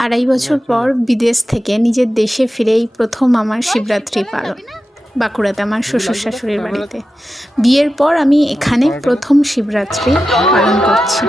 2.5 বছর পর বিদেশ থেকে নিজের দেশে ফিরেই প্রথম আমার শিবরাত্রি পালন বাঁকুড়াতে আমার শ্বশুর শাশুড়ির বাড়িতে। বিয়ের পর আমি এখানে প্রথম শিবরাত্রি পালন করছি।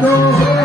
No